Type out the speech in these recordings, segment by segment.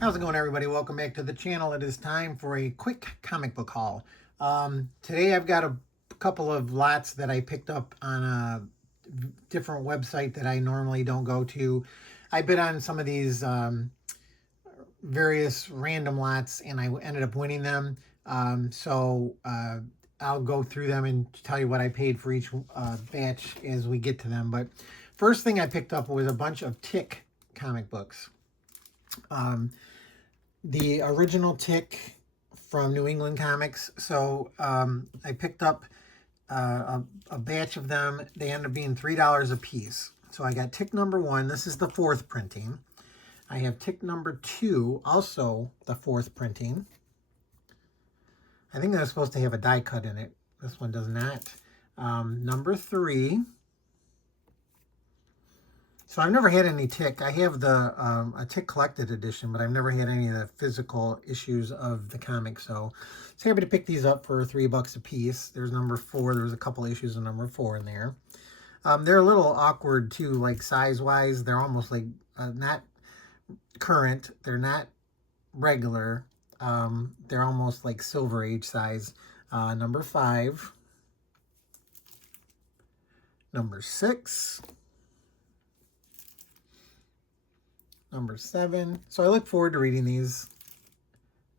How's it going, everybody? Welcome back to the channel. It is time for a quick comic book haul. Today I've got a couple of lots that I picked up on a different website that I normally don't go to. I bid on some of these various random lots and I ended up winning them. I'll go through them and tell you what I paid for each batch as we get to them. But first thing I picked up was a bunch of Tick comic books. The original Tick from New England Comics. So I picked up a batch of them. They ended up being $3 a piece. So I got Tick number 1. This is the 4th printing. I have Tick number 2, also the 4th printing. I think that was supposed to have a die cut in it. This one does not. Number 3. So I've never had any Tick. I have the a Tick collected edition, but I've never had any of the physical issues of the comic. So it's happy to pick these up for $3 a piece. There's number 4. There's a couple issues of number 4 in there. They're a little awkward too, like size-wise. They're almost like not current. They're not regular. They're almost like Silver Age size. Number 5. Number 6. Number 7. So I look forward to reading these.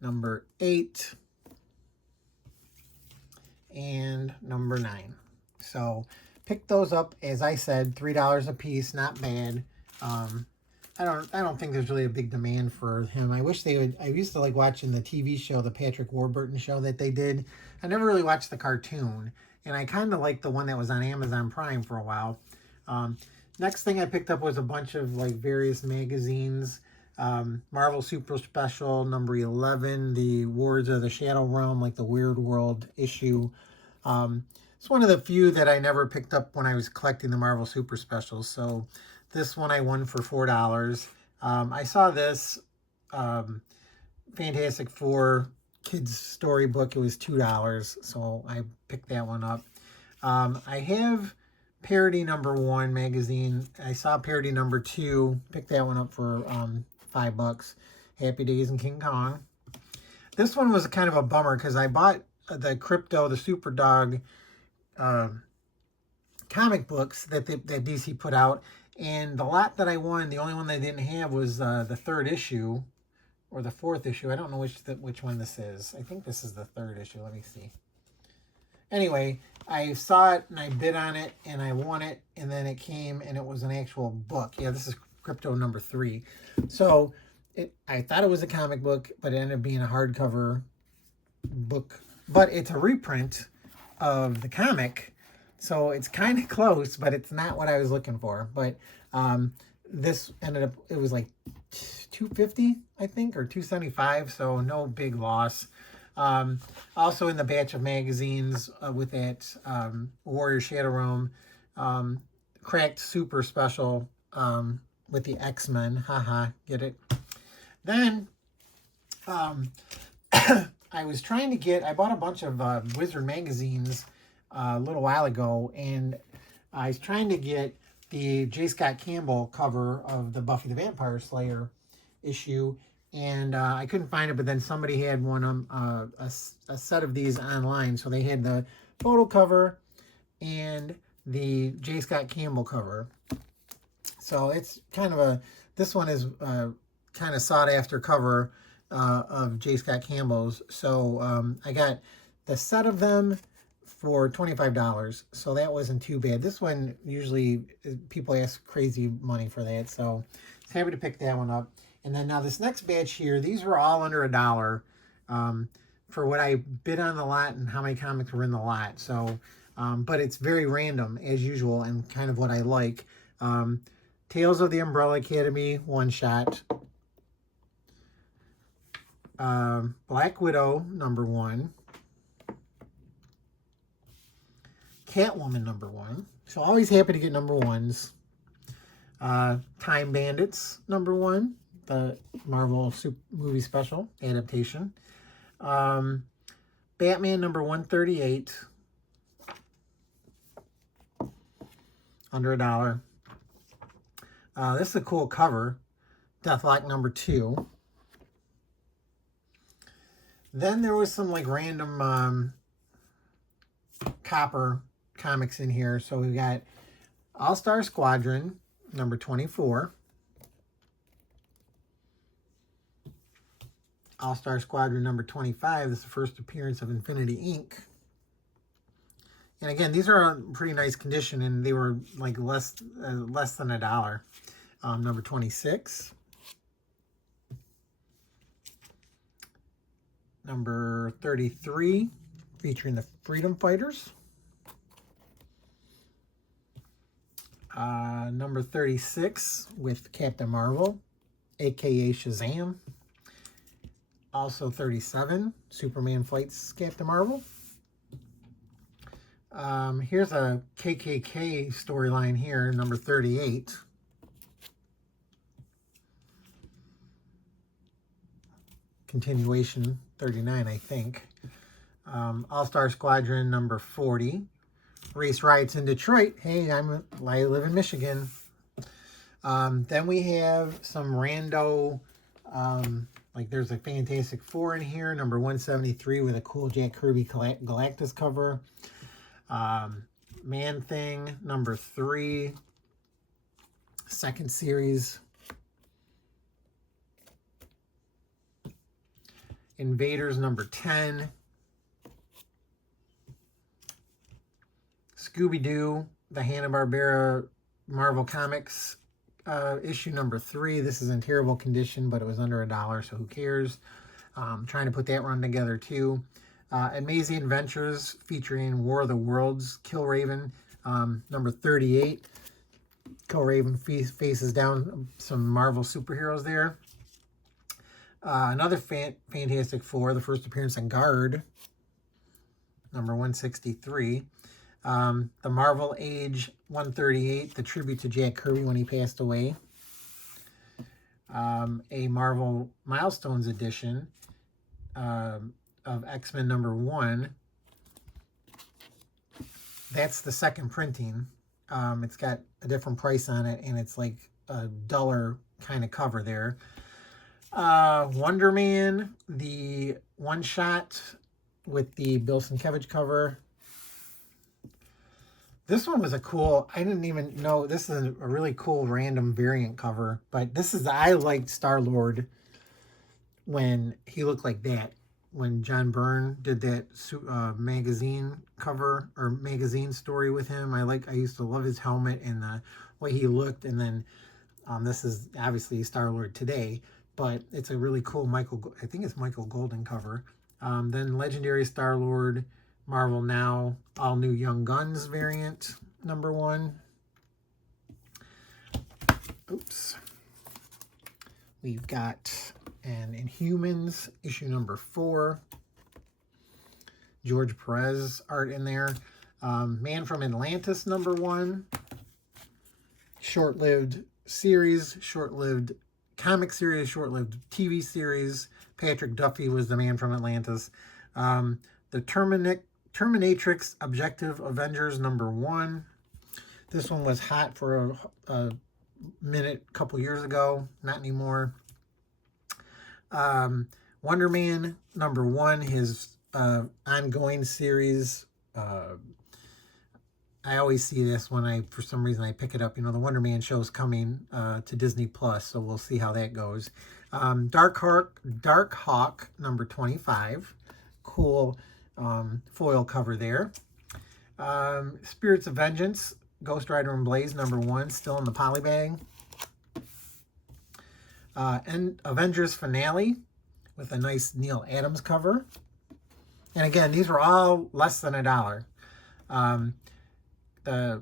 Number 8. And number 9. So pick those up, as I said, $3 a piece, not bad. I don't think there's really a big demand for him. I wish they would. I used to like watching the TV show, the Patrick Warburton show that they did. I never really watched the cartoon, and I kind of liked the one that was on Amazon Prime for a while. Next thing I picked up was a bunch of like various magazines. Marvel Super Special number 11, the Wards of the Shadow Realm, like the Weird World issue. It's one of the few that I never picked up when I was collecting the Marvel Super Specials. So this one I won for $4. I saw this Fantastic Four kids storybook. It was $2, so I picked that one up. I have Parody number 1 magazine. I saw Parody number 2. Picked that one up for $5. Happy Days and King Kong. This one was kind of a bummer because I bought the Crypto, the Super Dog comic books that DC put out, and the lot that I won, the only one they didn't have was the 3rd issue or the 4th issue. I don't know which one this is. I think this is the 3rd issue. Let me see. Anyway, I saw it and I bid on it and I won it, and then it came and it was an actual book. Yeah, this is Crypto number 3. So I thought it was a comic book, but it ended up being a hardcover book. But it's a reprint of the comic, so it's kind of close, but it's not what I was looking for. But this ended up, it was like $2.50, I think, or $2.75, so no big loss. Also in the batch of magazines with that Warrior Shadow Realm Cracked Super Special with the X-Men. Haha, get it? Then I was trying to get, I bought a bunch of Wizard magazines a little while ago, and I was trying to get the J. Scott Campbell cover of the Buffy the Vampire Slayer issue, and I couldn't find it, but then somebody had one a set of these online, so they had the photo cover and the J. Scott Campbell cover. So it's kind of this one is kind of sought after cover of J. Scott Campbell's. So I got the set of them for $25, so that wasn't too bad. This one, usually people ask crazy money for that, so it's happy to pick that one up. And then now this next batch here, these were all under $1 for what I bid on the lot and how many comics were in the lot. So, but it's very random as usual and kind of what I like. Tales of the Umbrella Academy one-shot. Black Widow number 1. Catwoman number 1. So always happy to get number 1s. Time Bandits number 1. The Marvel movie special adaptation. Batman number 138. Under $1. This is a cool cover. Deathlock number 2. Then there was some like random copper comics in here. So we've got All-Star Squadron, number 24. All-Star Squadron number 25. This is the first appearance of Infinity Inc. And again, these are in pretty nice condition, and they were like less than $1. Number 26. Number 33, featuring the Freedom Fighters. Number 36 with Captain Marvel, aka Shazam. Also 37, Superman fights Captain Marvel. Here's a KKK storyline here, number 38. Continuation 39, I think. All-Star Squadron number 40. Race riots in Detroit. Hey, I live in Michigan. Then we have some rando, like there's a Fantastic Four in here, number 173 with a cool Jack Kirby Galactus cover. Man-Thing, number 3. Second series. Invaders, number 10. Scooby-Doo, the Hanna-Barbera Marvel Comics, issue number 3. This is in terrible condition, but it was under $1, so who cares? Trying to put that run together, too. Amazing Adventures, featuring War of the Worlds, Killraven, number 38. Killraven faces down some Marvel superheroes there. Another Fantastic Four, the first appearance on Guard, number 163. The Marvel Age 138, the tribute to Jack Kirby when he passed away. A Marvel Milestones edition of X-Men number 1. That's the second printing. It's got a different price on it, and it's like a duller kind of cover there. Wonder Man, the one-shot with the Bill Sienkiewicz cover. This one was a cool, I didn't even know, this is a really cool random variant cover, but this is, I liked Star-Lord when he looked like that. When John Byrne did that magazine cover or magazine story with him, I used to love his helmet and the way he looked. And then this is obviously Star-Lord today, but it's a really cool I think it's Michael Golden cover. Then Legendary Star-Lord, Marvel Now, All New Young Guns variant, number 1. Oops. We've got an Inhumans, issue number 4. George Perez art in there. Man from Atlantis, number 1. Short-lived series, short-lived comic series, short-lived TV series. Patrick Duffy was the Man from Atlantis. The Terminatrix Objective Avengers, number 1. This one was hot for a minute, a couple years ago. Not anymore. Wonder Man, number 1, his ongoing series. I always see this when for some reason I pick it up. You know, the Wonder Man show's coming to Disney Plus, so we'll see how that goes. Dark Hawk, number 25. Cool foil cover there. Spirits of Vengeance, Ghost Rider and Blaze, number 1, still in the poly bag. And Avengers Finale with a nice Neil Adams cover. And again, these were all less than $1. The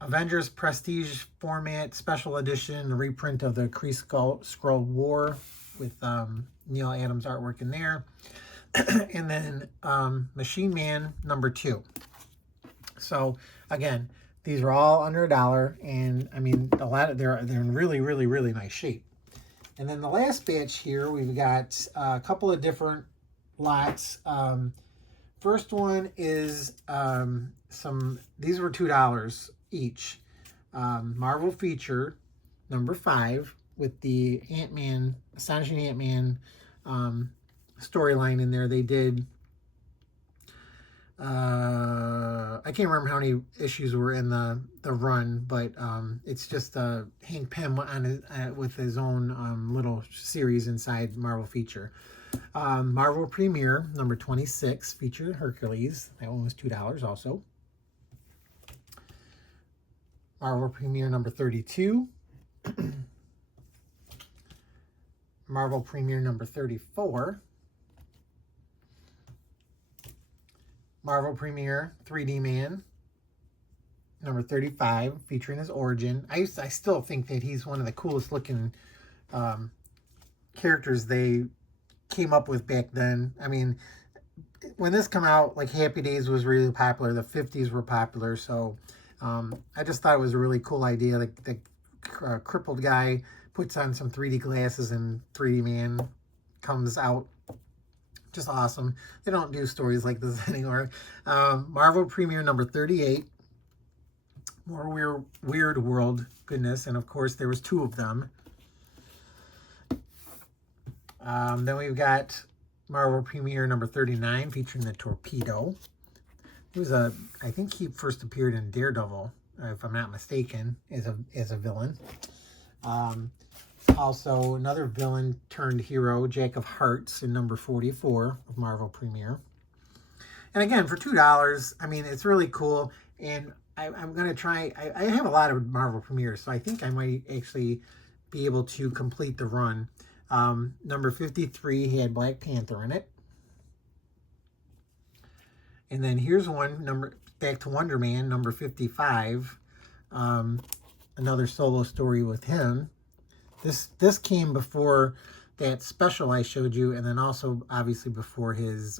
Avengers Prestige format special edition reprint of the Kree Skrull War with Neil Adams artwork in there. And then Machine Man number 2. So again, these are all under $1, and I mean they're in really, really, really nice shape. And then the last batch here, we've got a couple of different lots. First one is these were $2 each. Marvel Feature number 5 with the Astonishing Ant-Man storyline in there. They did, I can't remember how many issues were in the run, but it's just Hank Pym on with his own little series inside Marvel Feature. Marvel Premiere number 26 featured Hercules. That one was $2 also. Marvel Premiere number 32. Marvel Premiere number 34. Marvel Premiere 3D Man number 35, featuring his origin. I still think that he's one of the coolest looking characters they came up with back then. I mean, when this came out, like Happy Days was really popular. The 50s were popular. So I just thought it was a really cool idea. Like the crippled guy puts on some 3D glasses and 3D Man comes out. Just awesome. They don't do stories like this anymore. Marvel Premiere number 38. More Weird World goodness. And of course, there was 2 of them. Then we've got Marvel Premiere number 39 featuring the Torpedo. He was I think he first appeared in Daredevil, if I'm not mistaken, as a villain. Also, another villain turned hero, Jack of Hearts, in number 44 of Marvel Premiere. And again, for $2, I mean, it's really cool. And I'm going to try, I have a lot of Marvel Premieres, so I think I might actually be able to complete the run. Number 53 had Black Panther in it. And then here's one, back to Wonder Man, number 55. Another solo story with him. This came before that special I showed you, and then also obviously before his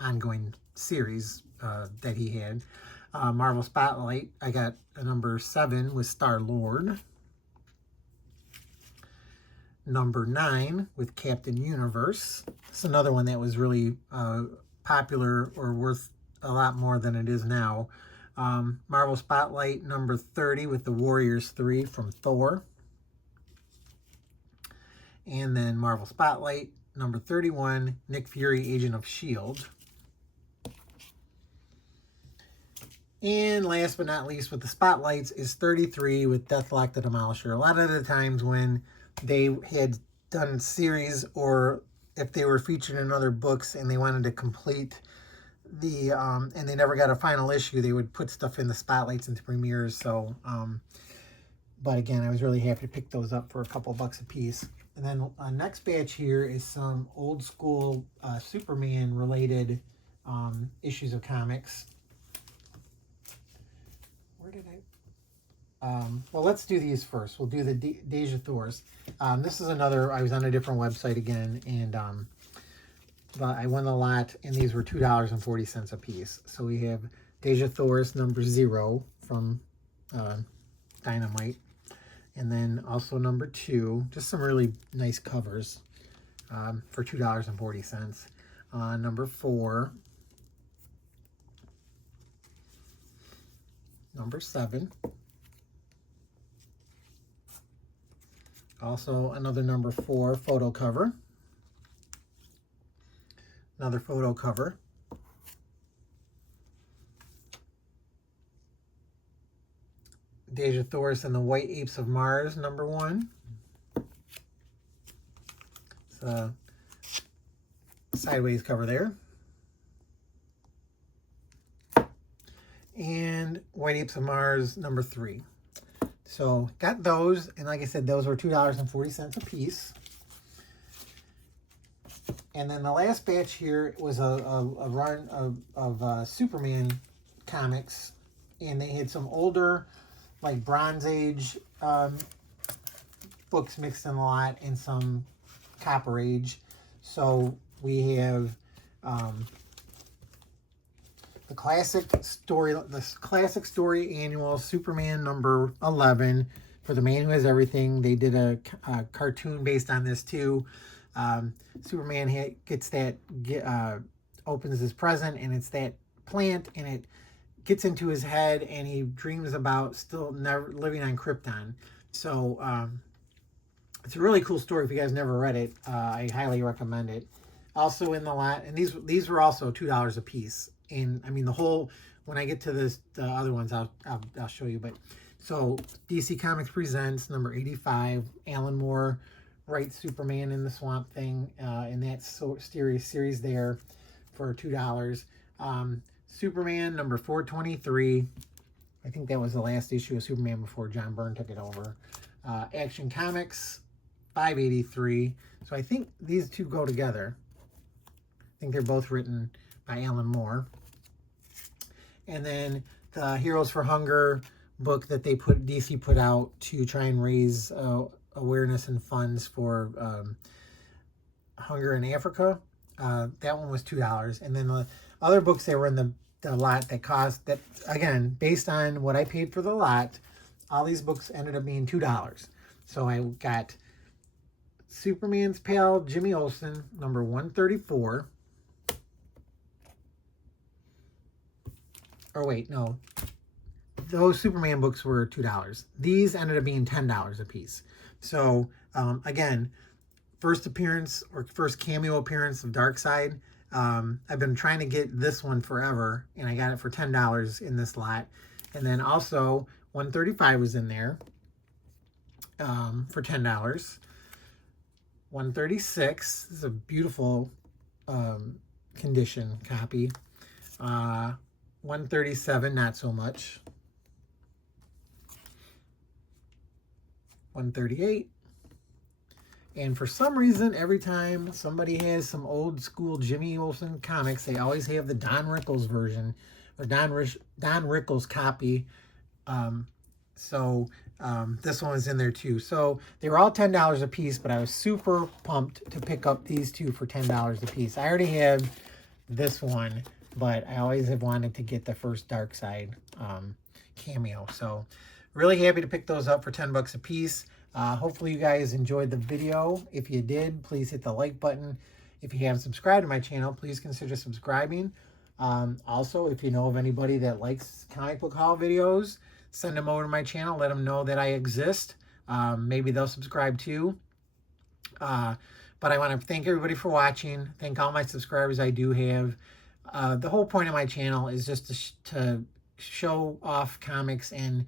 ongoing series that he had. Marvel Spotlight, I got a number 7 with Star-Lord. Number 9 with Captain Universe. It's another one that was really popular or worth a lot more than it is now. Marvel Spotlight number 30 with the Warriors 3 from Thor. And then Marvel Spotlight number 31, Nick Fury, Agent of S.H.I.E.L.D. And last but not least with the Spotlights is 33 with Deathlock the Demolisher. A lot of the times when they had done series, or if they were featured in other books and they wanted to complete the and they never got a final issue, they would put stuff in the Spotlights into premieres. So but again, I was really happy to pick those up for a couple bucks a piece. And then next batch here is some old school Superman related issues of comics. Where did well, let's do these first. We'll do the Dejah Thoris. This is another, I was on a different website again, and but I won a lot, and these were $2.40 a piece. So we have Dejah Thoris number 0 from Dynamite. And then also number 2, just some really nice covers for $2.40. Number 4. Number 7. Also another number 4 photo cover. Another photo cover. Dejah Thoris and the White Apes of Mars, number 1. It's a sideways cover there. And White Apes of Mars, number 3. So got those, and like I said, those were $2.40 a piece. And then the last batch here was a run of Superman comics, and they had some older, like Bronze Age books mixed in a lot, and some Copper Age. So we have the classic story annual Superman number 11 for the Man Who Has Everything. They did a cartoon based on this too. Superman gets that opens his present, and it's that plant, and it gets into his head, and he dreams about still never living on Krypton. So it's a really cool story. If you guys never read it, I highly recommend it. Also in the lot, and these were also $2 a piece. And I mean the whole, when I get to the other ones, I'll show you. But so DC Comics Presents number 85, Alan Moore writes Superman in the Swamp Thing, in that series there for $2. Superman number 423. I think that was the last issue of Superman before John Byrne took it over. Action Comics 583. So I think these two go together. I think they're both written by Alan Moore. And then the Heroes for Hunger book that DC put out to try and raise awareness and funds for hunger in Africa. That one was $2. And then the other books that were in the lot that cost, that again, based on what I paid for the lot, all these books ended up being $2. So I got Superman's pal Jimmy Olsen, number 134. Or wait, no. Those Superman books were $2. These ended up being $10 a piece. So, again, first appearance or first cameo appearance of Darkseid. I've been trying to get this one forever, and I got it for $10 in this lot. And then also, 135 was in there for $10. 136 this is a beautiful condition copy. 137, not so much. 138. And for some reason, every time somebody has some old school Jimmy Olsen comics, they always have the Don Rickles version, or Don Rickles copy. This one was in there too. So they were all $10 a piece, but I was super pumped to pick up these two for $10 a piece. I already have this one, but I always have wanted to get the first Darkseid cameo. So really happy to pick those up for $10 a piece. Hopefully you guys enjoyed the video. If you did, please hit the like button. If you haven't subscribed to my channel, please consider subscribing. Also, if you know of anybody that likes comic book haul videos, send them over to my channel. Let them know that I exist. Maybe they'll subscribe too. But I want to thank everybody for watching. Thank all my subscribers I do have. The whole point of my channel is just to show off comics and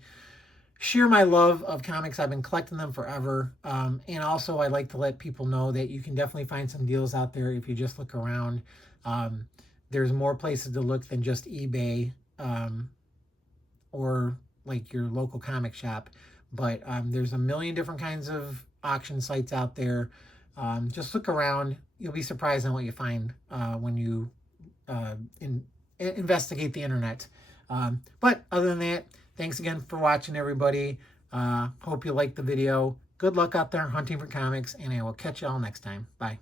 share my love of comics. I've been collecting them forever. And also I like to let people know that you can definitely find some deals out there if you just look around. There's more places to look than just eBay or like your local comic shop. But there's a million different kinds of auction sites out there. Just look around. You'll be surprised on what you find when you investigate the internet. But other than that, thanks again for watching, everybody. Hope you liked the video. Good luck out there hunting for comics, and I will catch you all next time. Bye.